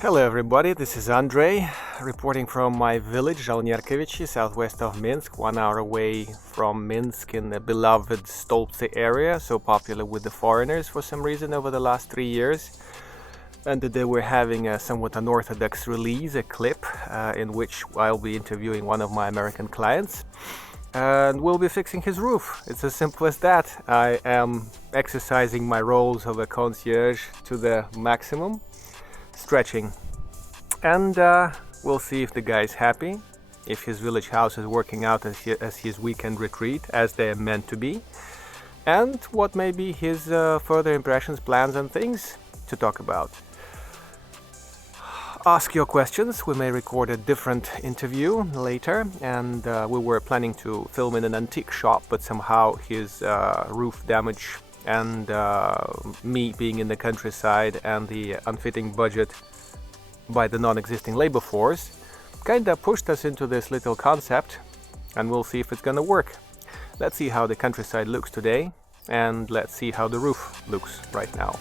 Hello everybody, this is Andrei, reporting from my village, Zhalnierkovichi, southwest of Minsk, 1 hour away from Minsk in the beloved Stolpce area, so popular with the foreigners for some reason over the last 3 years. And today we're having a somewhat unorthodox release, a clip, in which I'll be interviewing one of my American clients. And we'll be fixing his roof. It's as simple as that. I am exercising my roles of a concierge to the maximum. Stretching, and we'll see if the guy's happy, if his village house is working out as his weekend retreat, as they're meant to be, and what may be his further impressions, plans and things to talk about. Ask your questions. We may record a different interview later, and we were planning to film in an antique shop, but somehow his roof damage and me being in the countryside and the unfitting budget by the non-existing labor force kinda pushed us into this little concept, and we'll see if it's gonna work. Let's see how the countryside looks today, and let's see how the roof looks right now.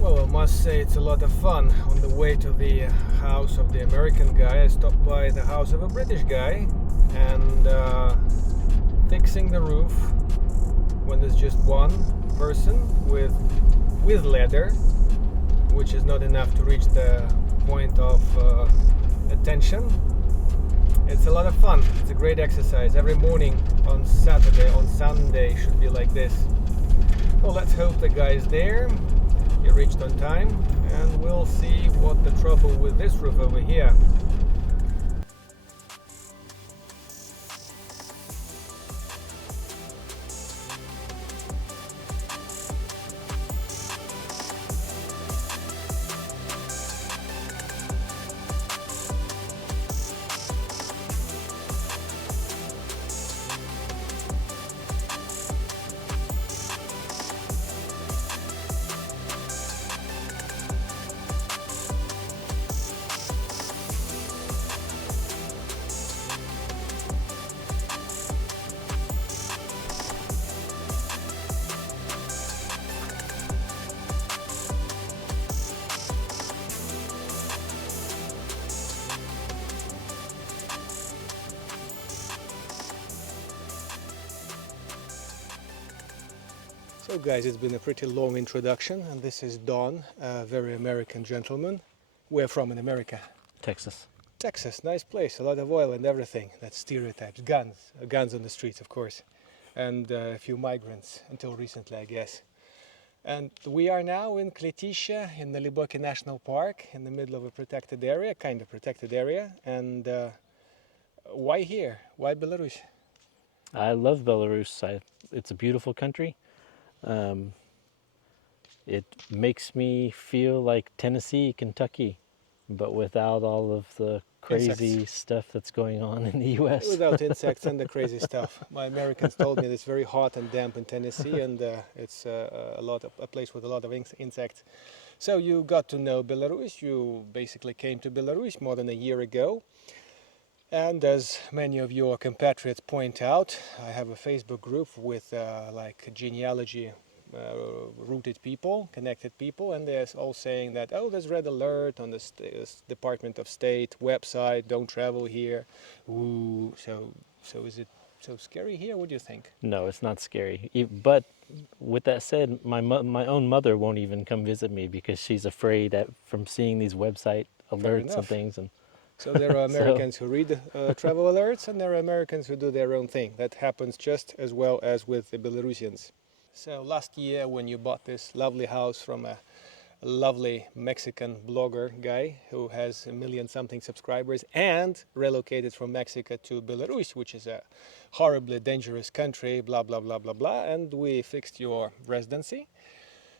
Well, I must say it's a lot of fun. On the way to the house of the American guy, I stopped by the house of a British guy, and fixing the roof when there's just one person with ladder, which is not enough to reach the point of attention. It's a lot of fun. It's a great exercise. Every morning on Saturday, on Sunday should be like this. Well, let's hope the guy's there. He reached on time, and we'll see what the trouble with this roof over here. So guys, it's been a pretty long introduction, and this is Don, a very American gentleman. We're from in America. Texas. Texas, nice place, a lot of oil and everything. That's stereotypes, guns on the streets of course, and a few migrants until recently I guess. And we are now in Kletisha in the Minsk National Park in the middle of a protected area, kind of protected area. And why here? Why Belarus? I love Belarus. It's a beautiful country. It makes me feel like Tennessee, Kentucky, but without all of the crazy stuff that's going on in the U.S. Without insects and the crazy stuff. My Americans told me it's very hot and damp in Tennessee, and it's a place with a lot of insects. So you got to know Belarus. You basically came to Belarus more than a year ago. And as many of your compatriots point out, I have a Facebook group with like genealogy rooted people, connected people, and they're all saying that, oh, there's red alert on the Department of State website, don't travel here. Ooh, so is it so scary here? What do you think? No, it's not scary. But with that said, my own mother won't even come visit me because she's afraid from seeing these website alerts and things. And So there are Americans who read travel alerts, and there are Americans who do their own thing. That happens just as well as with the Belarusians. So last year when you bought this lovely house from a lovely Mexican blogger guy who has 1 million something subscribers and relocated from Mexico to Belarus, which is a horribly dangerous country, blah, blah, blah, blah, blah, and we fixed your residency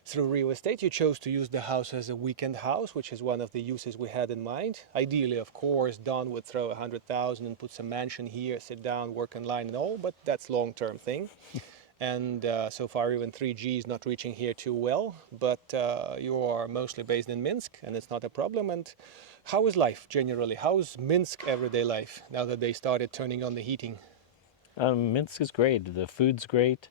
through real estate. You chose to use the house as a weekend house, which is one of the uses we had in mind. Ideally, of course, Don would throw 100,000 and put some mansion here, sit down, work online and all, but that's long-term thing. And so far even 3G is not reaching here too well, but you are mostly based in Minsk and it's not a problem. And how is life generally? How is Minsk everyday life now that they started turning on the heating? Minsk is great. The food's great.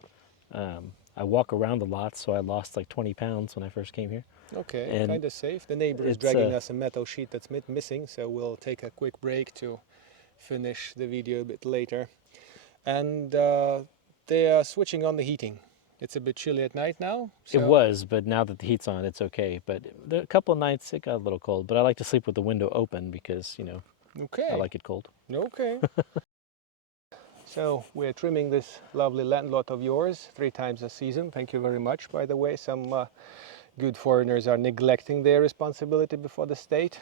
I walk around a lot, so I lost like 20 pounds when I first came here. Okay, kind of safe. The neighbor is dragging us a metal sheet that's missing, so we'll take a quick break to finish the video a bit later. And they are switching on the heating. It's a bit chilly at night now. So. It was, but now that the heat's on, it's okay. But a couple of nights it got a little cold. But I like to sleep with the window open because, you know, I like it cold. Okay. So we're trimming this lovely land lot of yours 3 times a season. Thank you very much, by the way. Some good foreigners are neglecting their responsibility before the state.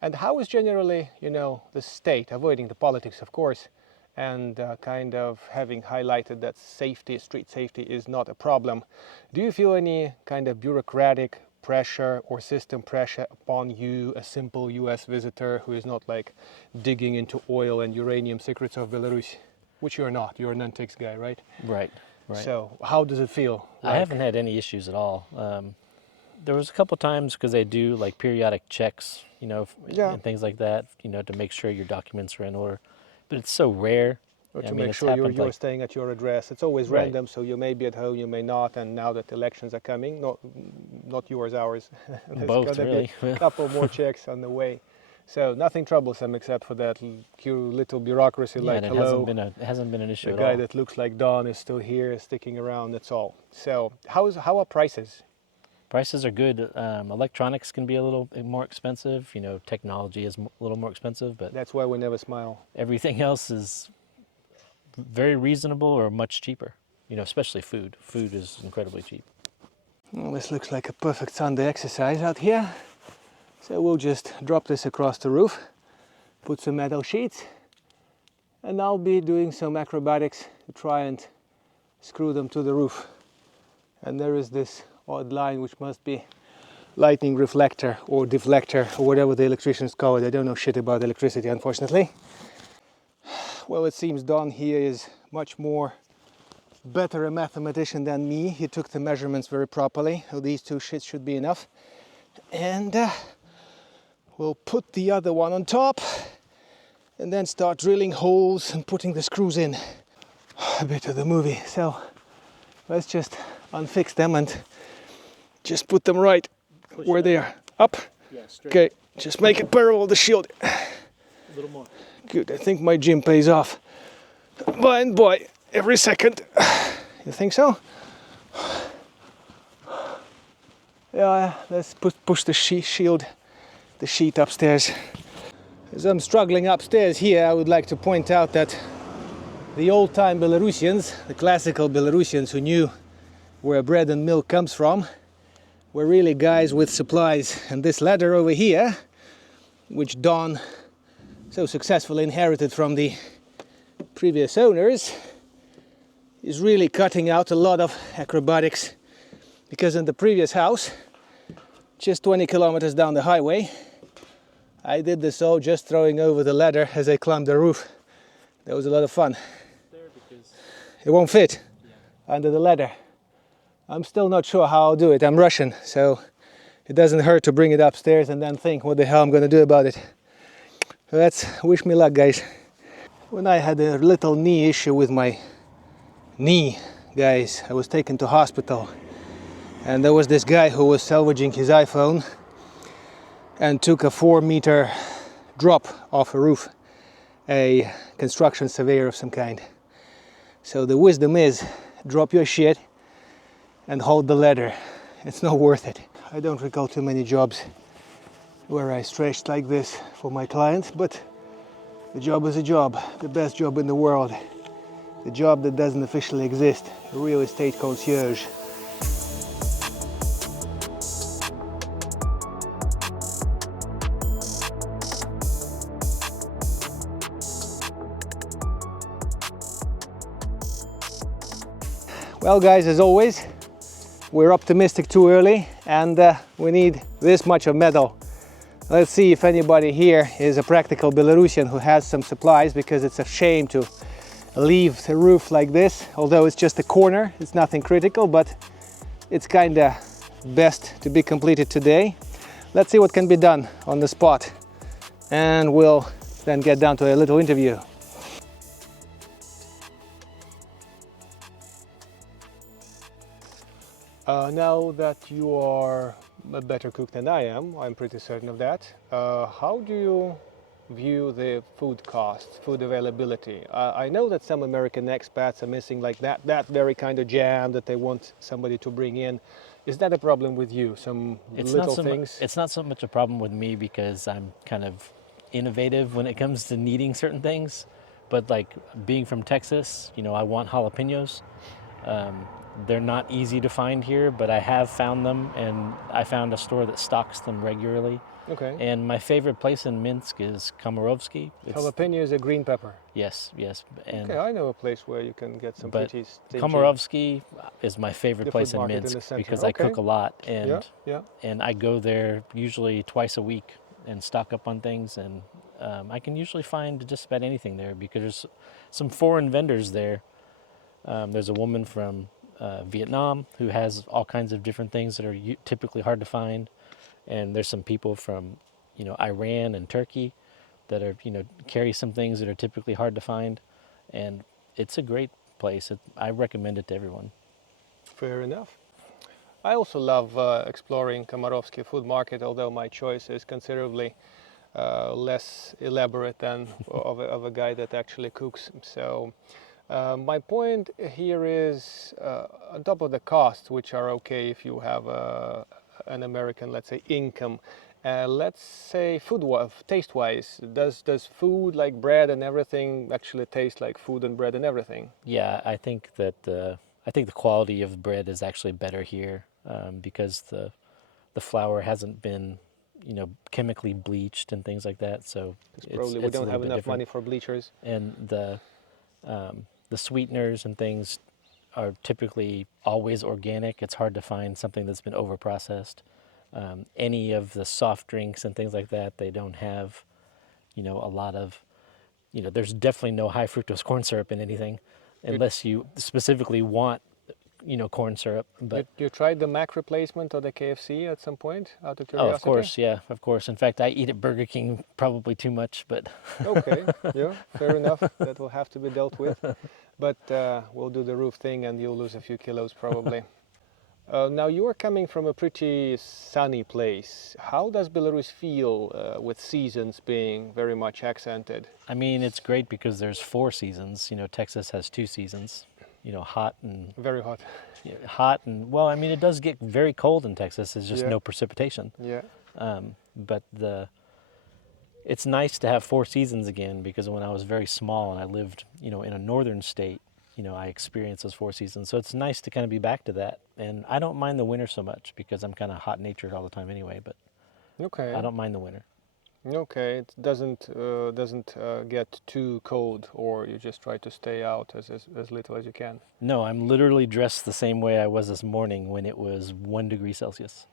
And how is generally, you know, the state, avoiding the politics, of course, and kind of having highlighted that safety, street safety is not a problem. Do you feel any kind of bureaucratic pressure or system pressure upon you, a simple US visitor who is not like digging into oil and uranium secrets of Belarus, which you're not, you're a non-tax guy, right? Right. So how does it feel? I haven't had any issues at all. There was a couple times because they do like periodic checks, you know, and things like that, you know, to make sure your documents are in order. But it's so rare. Or to make sure you're staying at your address. It's always random, so you may be at home, you may not. And now that elections are coming, not yours, ours. There's both, really. A couple more checks on the way. So nothing troublesome except for that cute little bureaucracy, like and hello. It hasn't been an issue at all. The guy that looks like Don is still here, sticking around. That's all. So how are prices? Prices are good. Electronics can be a little more expensive. You know, technology is a little more expensive, but that's why we never smile. Everything else is very reasonable or much cheaper. You know, especially food. Food is incredibly cheap. Well, this looks like a perfect Sunday exercise out here. So we'll just drop this across the roof, put some metal sheets, and I'll be doing some acrobatics to try and screw them to the roof. And there is this odd line which must be lightning reflector or deflector or whatever the electricians call it. I don't know shit about electricity, unfortunately. Well, it seems Don here is much more better a mathematician than me. He took the measurements very properly. So these 2 shits should be enough. And we'll put the other one on top and then start drilling holes and putting the screws in. A bit of the movie. So let's just unfix them and just put them right where they are. Up? Yeah, straight. Okay, just make it parallel the shield. A little more. Good, I think my gym pays off. Boy, every second. You think so? Yeah, let's push the sheet upstairs. As I'm struggling upstairs here, I would like to point out that the old-time Belarusians, the classical Belarusians who knew where bread and milk comes from, were really guys with supplies. And this ladder over here, which Don so successfully inherited from the previous owners, is really cutting out a lot of acrobatics, because in the previous house, just 20 kilometers down the highway, I did this all just throwing over the ladder as I climbed the roof. That was a lot of fun. It won't fit under the ladder. I'm still not sure how I'll do it. I'm Russian, so it doesn't hurt to bring it upstairs and then think what the hell I'm going to do about it. So that's, wish me luck, guys. When I had a little knee issue with my knee, guys, I was taken to hospital. And there was this guy who was salvaging his iPhone and took a 4-meter drop off a roof, a construction surveyor of some kind. So the wisdom is, drop your shit and hold the ladder. It's not worth it. I don't recall too many jobs where I stretched like this for my clients, but the job is a job, the best job in the world, the job that doesn't officially exist, a real estate concierge. Well guys, as always, we're optimistic too early, and we need this much of metal. Let's see if anybody here is a practical Belarusian who has some supplies, because it's a shame to leave the roof like this. Although it's just a corner, it's nothing critical, but it's kinda best to be completed today. Let's see what can be done on the spot, and we'll then get down to a little interview. Now that you are a better cook than I am, I'm pretty certain of that. How do you view the food cost, food availability? I know that some American expats are missing like that very kind of jam that they want somebody to bring in. Is that a problem with you? Some little things? It's not so much a problem with me because I'm kind of innovative when it comes to needing certain things. But like being from Texas, you know, I want jalapenos. They're not easy to find here, but I have found them, and I found a store that stocks them regularly. Okay. And my favorite place in Minsk is Komarovsky. Jalapeno is a green pepper. Yes. And okay, I know a place where you can get some but pretty stingy. Komarovsky is my favorite place in Minsk because I cook a lot, and and I go there usually twice a week and stock up on things, and I can usually find just about anything there because there's some foreign vendors there. There's a woman from Vietnam who has all kinds of different things that are typically hard to find, and there's some people from, you know, Iran and Turkey that are, you know, carry some things that are typically hard to find, and it's a great place. I recommend it to everyone. Fair enough. I also love exploring Komarovsky food market, although my choice is considerably less elaborate than of a guy that actually cooks. So my point here is, on top of the costs, which are okay if you have an American, let's say, income, let's say taste-wise, does food like bread and everything actually taste like food and bread and everything? Yeah, I think that I think the quality of bread is actually better here because the flour hasn't been, you know, chemically bleached and things like that. So probably we don't have enough money for bleachers. And the sweeteners and things are typically always organic. It's hard to find something that's been overprocessed. Any of the soft drinks and things like that, they don't have, you know, a lot of, you know, there's definitely no high fructose corn syrup in anything, unless you specifically want, you know, corn syrup. But you tried the Mac replacement or the KFC at some point, out of curiosity? Oh, of course, yeah, of course. In fact, I eat at Burger King probably too much, but okay, yeah, fair enough. That will have to be dealt with. But we'll do the roof thing, and you'll lose a few kilos probably. Now you are coming from a pretty sunny place. How does Belarus feel with seasons being very much accented? I mean, it's great because there's 4 seasons. You know, Texas has 2 seasons. You know, hot and very hot. Hot and, well, I mean, it does get very cold in Texas. It's just no precipitation. Yeah. But it's nice to have 4 seasons again, because when I was very small and I lived, you know, in a northern state, you know, I experienced those 4 seasons. So it's nice to kind of be back to that. And I don't mind the winter so much because I'm kind of hot-natured all the time anyway, but okay. I don't mind the winter. Okay, it doesn't get too cold, or you just try to stay out as little as you can? No, I'm literally dressed the same way I was this morning when it was 1 degree Celsius.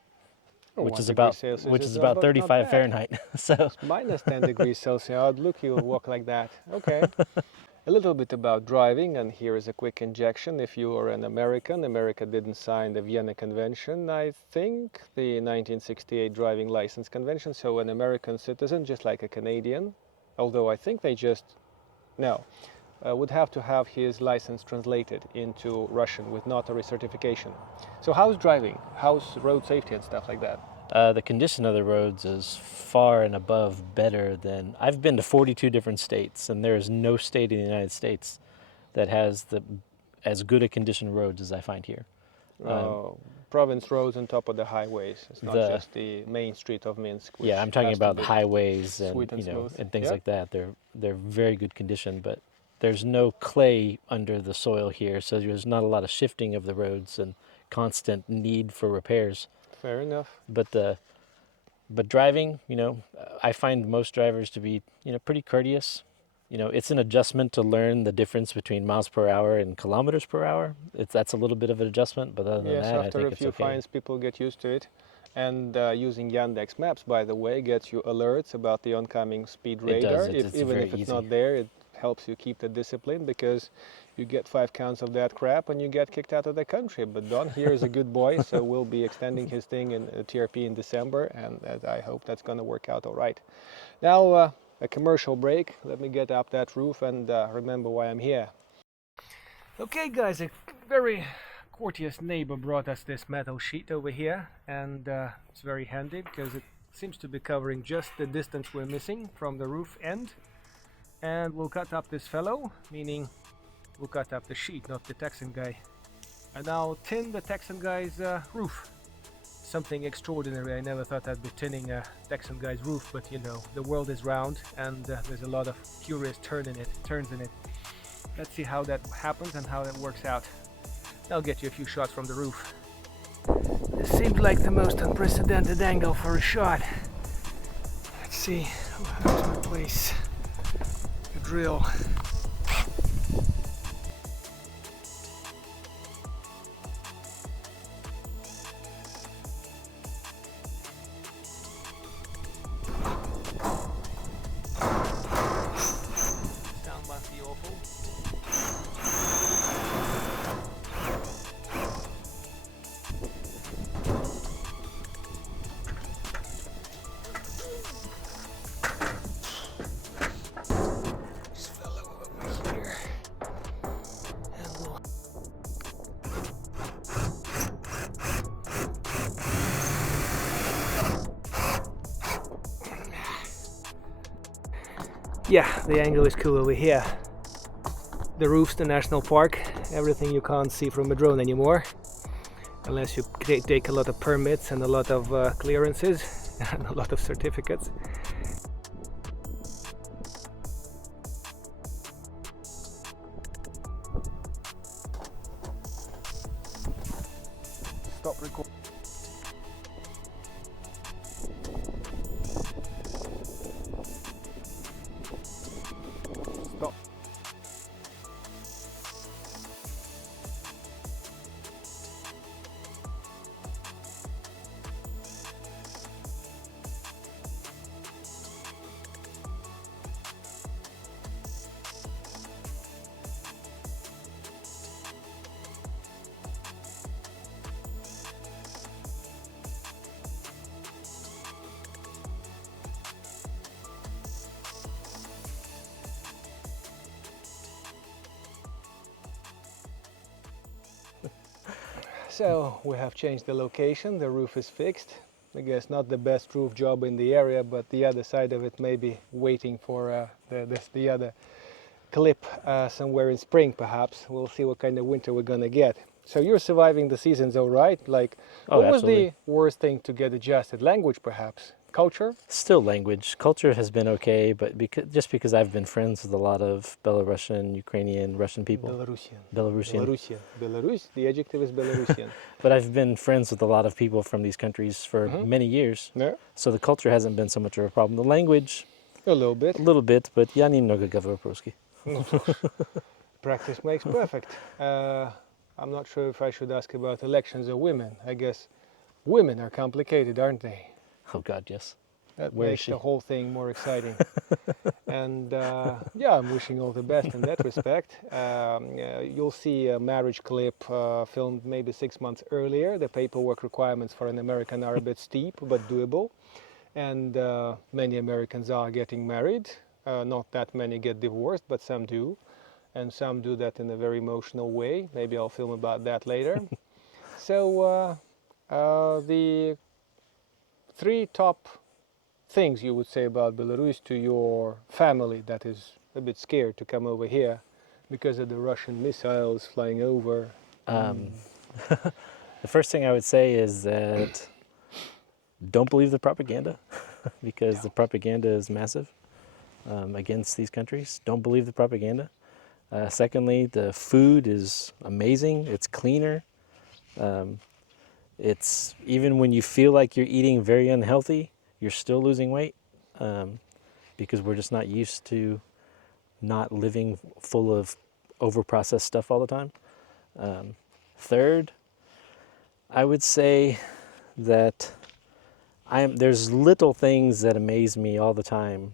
Oh, which is about 35 Fahrenheit. So it's minus 10 degrees Celsius. I'd look you walk like that. Okay. A little bit about driving, and here is a quick injection. If you are an American, America didn't sign the Vienna Convention, I think, the 1968 Driving License Convention, so an American citizen, just like a Canadian, although I think they just, would have to have his license translated into Russian with notary certification. So how's driving? How's road safety and stuff like that? The condition of the roads is far and above better than, I've been to 42 different states, and there is no state in the United States that has as good a condition roads as I find here. province roads on top of the highways. It's not just the main street of Minsk. Which I'm talking about highways and and things like that. They're very good condition, but there's no clay under the soil here, so there's not a lot of shifting of the roads and constant need for repairs. Fair enough. But driving, I find most drivers to be, pretty courteous. It's an adjustment to learn the difference between miles per hour and kilometers per hour. That's a little bit of an adjustment, but other than that, I think it's okay. Yes, after a few fines, people get used to it. And using Yandex Maps, by the way, gets you alerts about the oncoming speed radar. Even if it's not there, it helps you keep the discipline, because you get 5 counts of that crap and you get kicked out of the country. But Don here is a good boy, so we'll be extending his thing in TRP in December, and I hope that's going to work out all right. Now, a commercial break. Let me get up that roof and remember why I'm here. Okay, guys, a very courteous neighbor brought us this metal sheet over here, and it's very handy because it seems to be covering just the distance we're missing from the roof end. And we'll cut up this fellow, meaning we'll cut up the sheet, not the Texan guy. And I'll tin the Texan guy's roof. Something extraordinary. I never thought I'd be tinning a Texan guy's roof, but the world is round, and there's a lot of curious turns in it. Let's see how that happens and how that works out. I'll get you a few shots from the roof. This seems like the most unprecedented angle for a shot. Let's see. I'll have to replace the drill. Yeah, the angle is cool over here. The roof's the national park, everything you can't see from a drone anymore, unless you take a lot of permits and a lot of clearances and a lot of certificates. Stop recording. Stop. So we have changed the location, the roof is fixed. I guess not the best roof job in the area, but the other side of it may be waiting for the other clip somewhere in spring perhaps. We'll see what kind of winter we're gonna get. So you're surviving the seasons all right? Like, what was the worst thing to get adjusted? Language perhaps? Culture? Still language. Culture has been okay, but because I've been friends with a lot of Belarusian, Ukrainian, Russian people. Belarusian. Belarus, the adjective is Belarusian. But I've been friends with a lot of people from these countries for many years. Yeah. So the culture hasn't been so much of a problem. The language, a little bit, but я немного говорю по-русски. Practice makes perfect. I'm not sure if I should ask about elections or women. I guess women are complicated, aren't they? Oh God, yes. That makes the whole thing more exciting. And yeah, I'm wishing all the best in that respect. You'll see a marriage clip filmed maybe 6 months earlier. The paperwork requirements for an American are a bit steep, but doable. And many Americans are getting married. Not that many get divorced, but some do. And some do that in a very emotional way. Maybe I'll film about that later. So the 3 top things you would say about Belarus to your family that is a bit scared to come over here because of the Russian missiles flying over? The first thing I would say is that don't believe the propaganda because the propaganda is massive against these countries. Don't believe the propaganda. Secondly, the food is amazing. It's cleaner. It's even when you feel like you're eating very unhealthy, you're still losing weight because we're just not used to not living full of over-processed stuff all the time. Third, I would say that there's little things that amaze me all the time,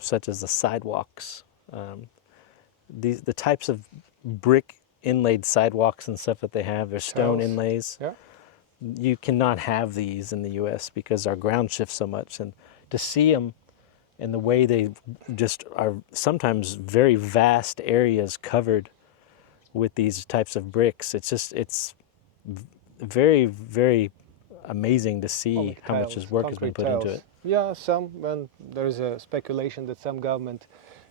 such as the sidewalks. The types of brick inlaid sidewalks and stuff that they have, they're stone inlays. Yeah. You cannot have these in the U.S. because our ground shifts so much. And to see them and the way they just are sometimes very vast areas covered with these types of bricks, it's very, very amazing to see how much work has been put into it. Yeah, and there's a speculation that some government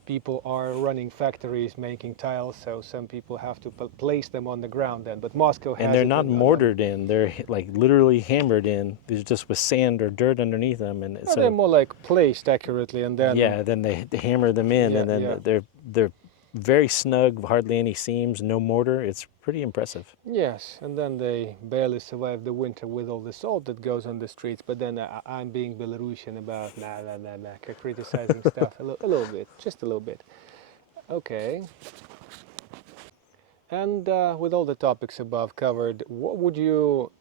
people are running factories making tiles, so some people have to place them on the ground then. But Moscow has and they're not mortared in; they're like literally hammered in. There's just with sand or dirt underneath them, and so they're more like placed accurately, and then then they hammer them in, and then they're very snug, hardly any seams, no mortar. It's pretty impressive. Yes, and then they barely survive the winter with all the salt that goes on the streets. But then I'm being Belarusian about criticizing stuff a little bit, just a little bit. Okay. And with all the topics above covered, what would you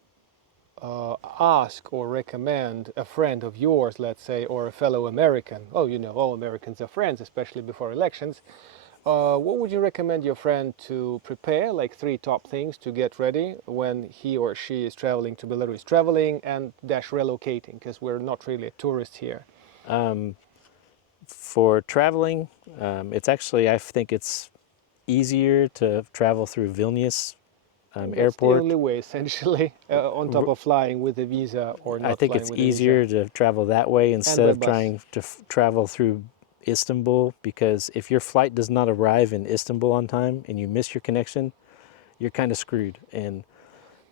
ask or recommend a friend of yours, let's say, or a fellow American? Oh, you know, all Americans are friends, especially before elections. What would you recommend your friend to prepare, like 3 top things to get ready when he or she is traveling to Belarus? Traveling and relocating, because we're not really tourists here. For traveling, it's actually, I think it's easier to travel through Vilnius That's airport. the only way, essentially, on top of flying with a visa or not. I think it's easier to travel that way instead of trying to travel through Istanbul, because if your flight does not arrive in Istanbul on time and you miss your connection, you're kind of screwed. And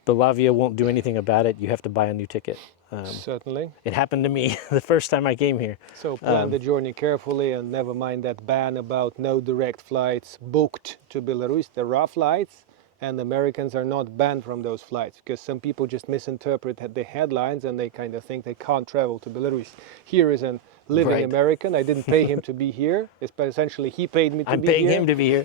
Belavia won't do anything about it. You have to buy a new ticket. Certainly. It happened to me the first time I came here. So plan the journey carefully, and never mind that ban about no direct flights booked to Belarus. There are flights, and Americans are not banned from those flights, because some people just misinterpret the headlines and they kind of think they can't travel to Belarus. Here is a living American. I didn't pay him to be here. Essentially, he paid me to be here. I'm paying him to be here.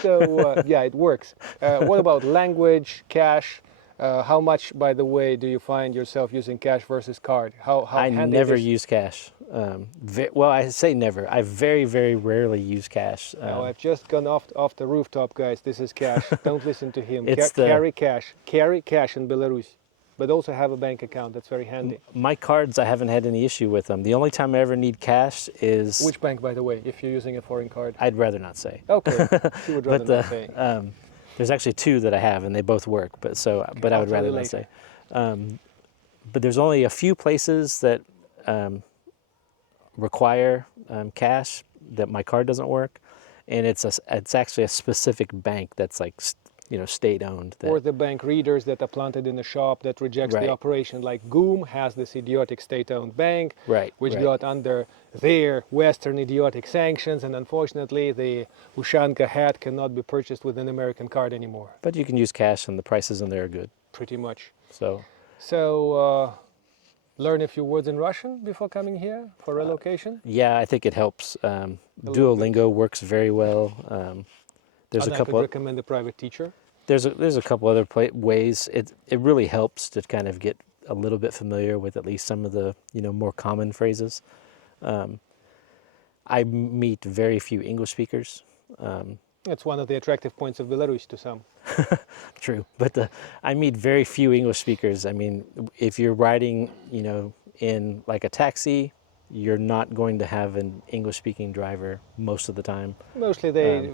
So, yeah, it works. What about language, cash? How much, by the way, do you find yourself using cash versus card? How I never use cash. Well, I say never. I very, very rarely use cash. I've just gone off the rooftop, guys. This is cash. Don't listen to him. Carry cash. Carry cash in Belarus. But also have a bank account. That's very handy. My cards, I haven't had any issue with them. The only time I ever need cash is... Which bank, by the way, if you're using a foreign card? I'd rather not say. Okay. You would rather not say. There's actually 2 that I have, and they both work. But I would rather not say. But there's only a few places that require cash that my card doesn't work, and it's actually a specific bank that's like state-owned. Or the bank readers that are planted in a shop that rejects the operation. Like GUM has this idiotic state-owned bank, which got under their Western idiotic sanctions, and unfortunately the Ushanka hat cannot be purchased with an American card anymore. But you can use cash, and the prices in there are good. Pretty much. So learn a few words in Russian before coming here for relocation? Yeah, I think it helps. Duolingo works very well. There's I could recommend a private teacher. There's a couple other ways. It really helps to kind of get a little bit familiar with at least some of the more common phrases. I meet very few English speakers. It's one of the attractive points of Belarus to some. True, but I meet very few English speakers. I mean, if you're riding, in like a taxi, you're not going to have an English-speaking driver most of the time. Mostly they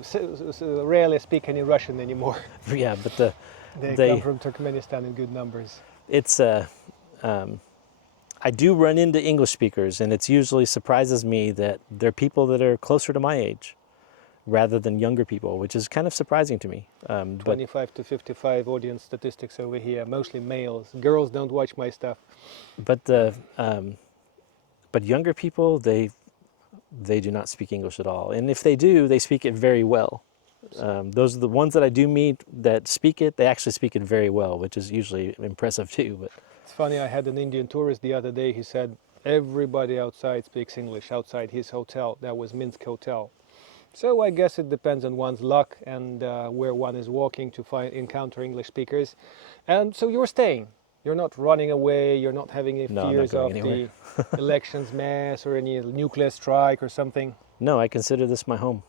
rarely speak any Russian anymore. Yeah, but they come from Turkmenistan in good numbers. It's I do run into English speakers, and it usually surprises me that they're people that are closer to my age, rather than younger people, which is kind of surprising to me. 25 to 55 audience statistics over here, mostly males. Girls don't watch my stuff. But younger people, they do not speak English at all, and if they do, they speak it very well. Those are the ones that I do meet that speak it. They actually speak it very well, which is usually impressive too. But it's funny. I had an Indian tourist the other day. He said everybody outside speaks English outside his hotel. That was Minsk Hotel. So I guess it depends on one's luck and where one is walking to encounter English speakers. And so you're staying. You're not running away. You're not having any fears of the elections mess or any nuclear strike or something. No, I consider this my home.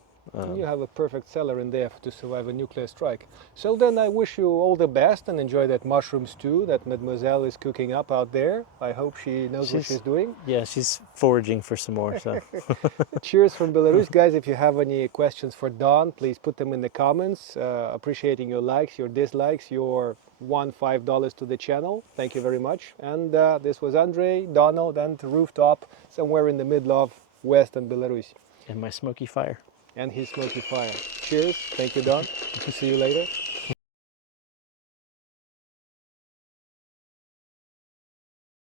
You have a perfect cellar in there to survive a nuclear strike. So then I wish you all the best and enjoy that mushroom stew that Mademoiselle is cooking up out there. I hope she knows what she's doing. Yeah, she's foraging for some more. So. Cheers from Belarus. Guys, if you have any questions for Don, please put them in the comments. Appreciating your likes, your dislikes, your $5 to the channel. Thank you very much. And this was Andrei, Donald, and the rooftop somewhere in the middle of Western Belarus. And my smoky fire. And his smoky fire. Cheers. Thank you, Don. See you later.